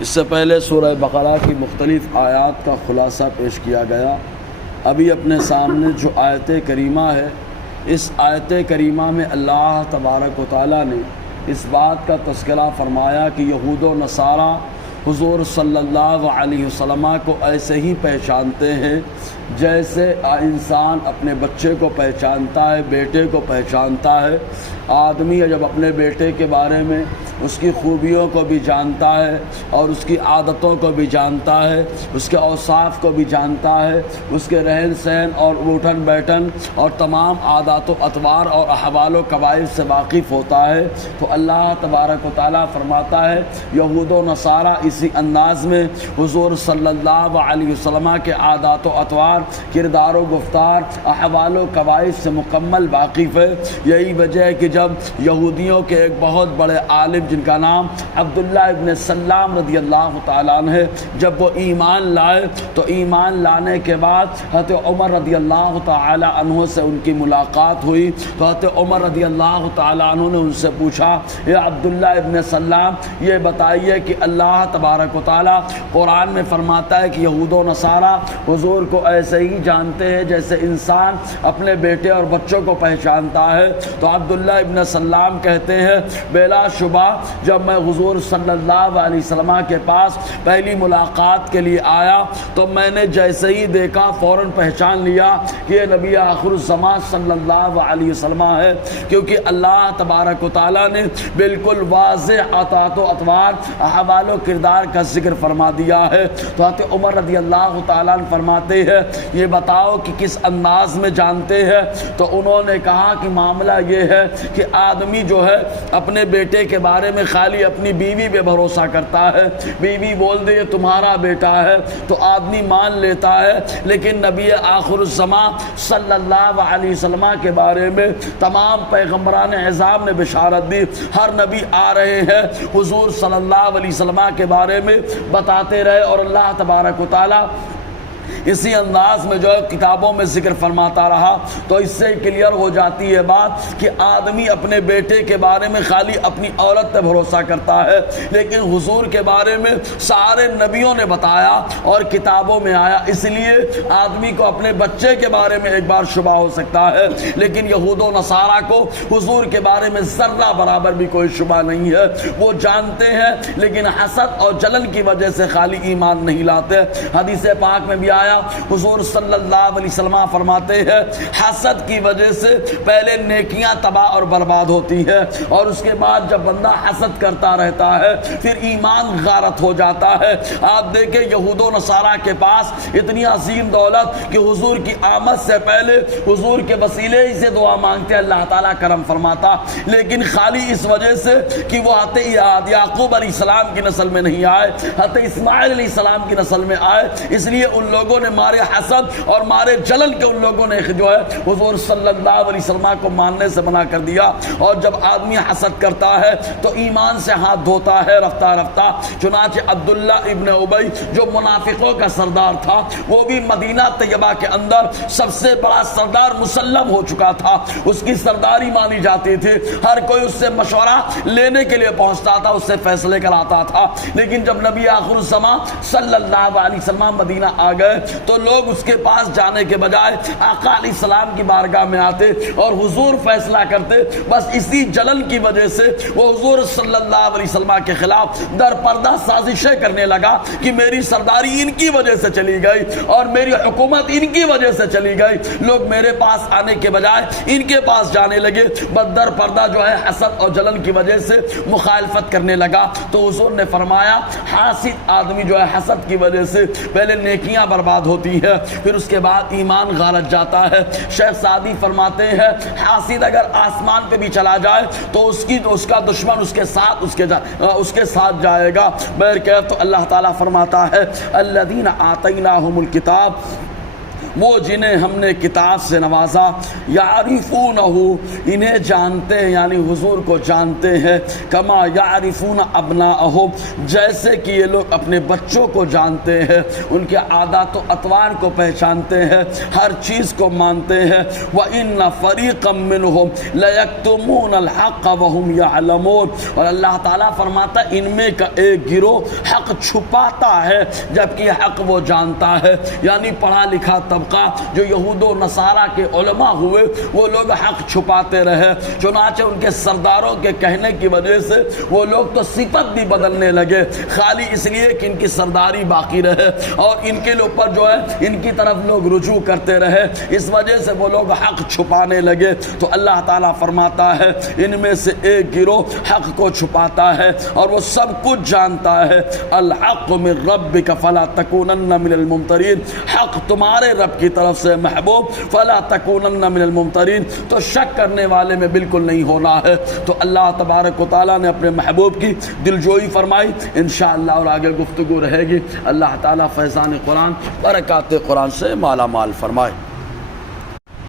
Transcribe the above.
اس سے پہلے سورہ بقرہ کی مختلف آیات کا خلاصہ پیش کیا گیا۔ ابھی اپنے سامنے جو آیت کریمہ ہے، اس آیت کریمہ میں اللہ تبارک و تعالیٰ نے اس بات کا تذکرہ فرمایا کہ یہود و نصارہ حضور صلی اللہ علیہ وسلم کو ایسے ہی پہچانتے ہیں جیسے انسان اپنے بچے کو پہچانتا ہے، بیٹے کو پہچانتا ہے۔ آدمی جب اپنے بیٹے کے بارے میں اس کی خوبیوں کو بھی جانتا ہے اور اس کی عادتوں کو بھی جانتا ہے، اس کے اوصاف کو بھی جانتا ہے، اس کے رہن سہن اور اٹھن بیٹھن اور تمام عادات و اطوار اور احوال و قواعد سے واقف ہوتا ہے، تو اللہ تبارک و تعالیٰ فرماتا ہے یہود و نصارہ اسی انداز میں حضور صلی اللہ علیہ وسلم کے عادات و اطوار، کردار و گفتار، احوال و قواعد سے مکمل واقف ہے۔ یہی وجہ ہے کہ جب یہودیوں کے ایک بہت بڑے عالم جن کا نام عبداللہ ابن سلام رضی اللہ تعالیٰ عنہ ہے، جب وہ ایمان لائے تو ایمان لانے کے بعد حضرت عمر رضی اللہ تعالیٰ عنہ سے ان کی ملاقات ہوئی، تو حضرت عمر رضی اللہ تعالیٰ عنہ نے ان سے پوچھا، یا عبداللہ ابن سلام یہ بتائیے کہ اللہ تبارک و تعالیٰ قرآن میں فرماتا ہے کہ یہود و نصارہ حضور کو ایسے ہی جانتے ہیں جیسے انسان اپنے بیٹے اور بچوں کو پہچانتا ہے۔ تو عبداللہ ابن سلام کہتے ہیں بلا شبہ جب میں حضور صلی اللہ علیہ وسلم کے پاس پہلی ملاقات کے لیے آیا تو میں نے جیسے ہی دیکھا فوراً پہچان لیا کہ یہ نبی آخر الزمان صلی اللہ علیہ وسلم ہے، کیونکہ اللہ تبارک و تعالیٰ نے بالکل واضح عطاعت و اطوار، احوال و کردار کا ذکر فرما دیا ہے۔ تو حضرت عمر رضی اللہ تعالیٰ عنہ فرماتے ہیں یہ بتاؤ کہ کس انداز میں جانتے ہیں؟ تو انہوں نے کہا کہ معاملہ یہ ہے کہ آدمی جو ہے اپنے بیٹے کے بارے میں خالی اپنی بیوی پہ بھروسہ کرتا ہے، بیوی بول دے یہ تمہارا بیٹا ہے تو آدمی مان لیتا ہے، لیکن نبی آخر الزمان صلی اللہ علیہ وسلم کے بارے میں تمام پیغمبران اعظام نے بشارت دی، ہر نبی آ رہے ہیں حضور صلی اللہ علیہ وسلم کے بارے میں بتاتے رہے، اور اللہ تبارک و تعالیٰ اسی انداز میں جو ہے کتابوں میں ذکر فرماتا رہا۔ تو اس سے کلیئر ہو جاتی ہے بات کہ آدمی اپنے بیٹے کے بارے میں خالی اپنی عورت پہ بھروسہ کرتا ہے، لیکن حضور کے بارے میں سارے نبیوں نے بتایا اور کتابوں میں آیا۔ اس لیے آدمی کو اپنے بچے کے بارے میں ایک بار شبہ ہو سکتا ہے، لیکن یہود و نصارہ کو حضور کے بارے میں ذرہ برابر بھی کوئی شبہ نہیں ہے، وہ جانتے ہیں لیکن حسد اور جلن کی وجہ سے خالی ایمان نہیں لاتے۔ حدیث پاک میں بھی آیا حضور صلی اللہ علیہ وسلم فرماتے ہیں حسد کی وجہ سے پہلے نیکیاں تباہ اور برباد ہوتی ہے، اور اس کے بعد جب بندہ حسد کرتا رہتا ہے پھر ایمان غارت ہو جاتا ہے۔ آپ دیکھیں یہود و نصارہ کے پاس اتنی عظیم دولت کہ حضور کی آمد سے پہلے حضور کے وسیلے ہی سے دعا مانگتے اللہ تعالیٰ کرم فرماتا، لیکن خالی اس وجہ سے کہ وہ حضرت یعقوب علیہ السلام کی نسل میں نہیں آئے، حضرت اسماعیل علیہ السلام کی نسل میں آئے، اس لیے ان لوگوں نے مارے حسد اور مارے جلن کے ان لوگوں نے جو ہے حضور صلی اللہ علیہ وسلم کو ماننے سے منع کر دیا۔ اور جب آدمی حسد کرتا ہے تو ایمان سے ہاتھ دھوتا ہے رفتہ رفتہ۔ چنانچہ عبداللہ ابن ابی جو منافقوں کا سردار تھا، وہ بھی مدینہ طیبہ کے اندر سب سے بڑا سردار مسلم ہو چکا تھا، اس کی سرداری مانی جاتی تھی، ہر کوئی اس سے مشورہ لینے کے لیے پہنچتا تھا، اس سے فیصلے کراتا تھا۔ لیکن جب نبی آخر الزمان صلی اللہ علیہ وسلم مدینہ آ گئے تو لوگ اس کے پاس جانے کے بجائے آقا علیہ السلام کی بارگاہ میں آتے اور حضور فیصلہ کرتے۔ بس اسی جلن کی وجہ سے وہ حضور صلی اللہ علیہ وسلم کے خلاف در پردہ سازشیں کرنے لگا کہ میری سرداری ان کی وجہ سے چلی گئی اور میری حکومت ان کی وجہ سے چلی گئی، لوگ میرے پاس آنے کے بجائے ان کے پاس جانے لگے، بس در پردہ جو ہے حسد اور جلن کی وجہ سے مخالفت کرنے لگا۔ تو حضور نے فرمایا حاسد آدمی جو ہے حسد کی وجہ سے پہلے نیکیاں برباد ہوتی ہے، پھر اس کے بعد ایمان غارت جاتا ہے۔ شیخ سعدی فرماتے ہیں حاسد اگر آسمان پہ بھی چلا جائے تو اس کا دشمن اس کے ساتھ جائے گا۔ بہرکیف تو اللہ تعالیٰ فرماتا ہے الذین آتیناہم الکتاب وہ جنہیں ہم نے کتاب سے نوازا، یعرفونہ انہیں جانتے ہیں، یعنی حضور کو جانتے ہیں، کما یعرفون ابناءہم جیسے کہ یہ لوگ اپنے بچوں کو جانتے ہیں، ان کے عادات و اطوار کو پہچانتے ہیں، ہر چیز کو مانتے ہیں۔ وَإِنَّ فَرِيقًا مِّنْهُمْ لَيَكْتُمُونَ الْحَقَّ وَهُمْ يَعْلَمُونَ، اور اللہ تعالیٰ فرماتا ہے ان میں کا ایک گروہ حق چھپاتا ہے جبکہ حق وہ جانتا ہے۔ یعنی پڑھا لکھا طبقہ جو یہود و نصارہ کے علماء ہوئے وہ لوگ حق چھپاتے رہے، چنانچہ ان کے سرداروں کے کہنے کی وجہ سے وہ لوگ تو صفت بھی بدلنے لگے، خالی اس لیے کہ ان کی سرداری باقی رہے اور ان کے اوپر جو ہے ان کی طرف لوگ رجوع کرتے رہے، اس وجہ سے وہ لوگ حق چھپانے لگے۔ تو اللہ تعالیٰ فرماتا ہے ان میں سے ایک گروہ حق کو چھپاتا ہے اور وہ سب کچھ جانتا ہے۔ الحق من ربک فلا تکونن من الممترین، حق تمہارے رب کی طرف سے محبوب، فلا تکونن من الممترین، تو شک کرنے والے میں بالکل نہیں ہونا ہے۔ تو اللہ تبارک و تعالیٰ نے اپنے محبوب کی دلجوئی فرمائی، انشاءاللہ اور آگے گفتگو رہے گی۔ اللہ تعالیٰ فیضان قرآن برکات قرآن سے مالا مال فرمائے۔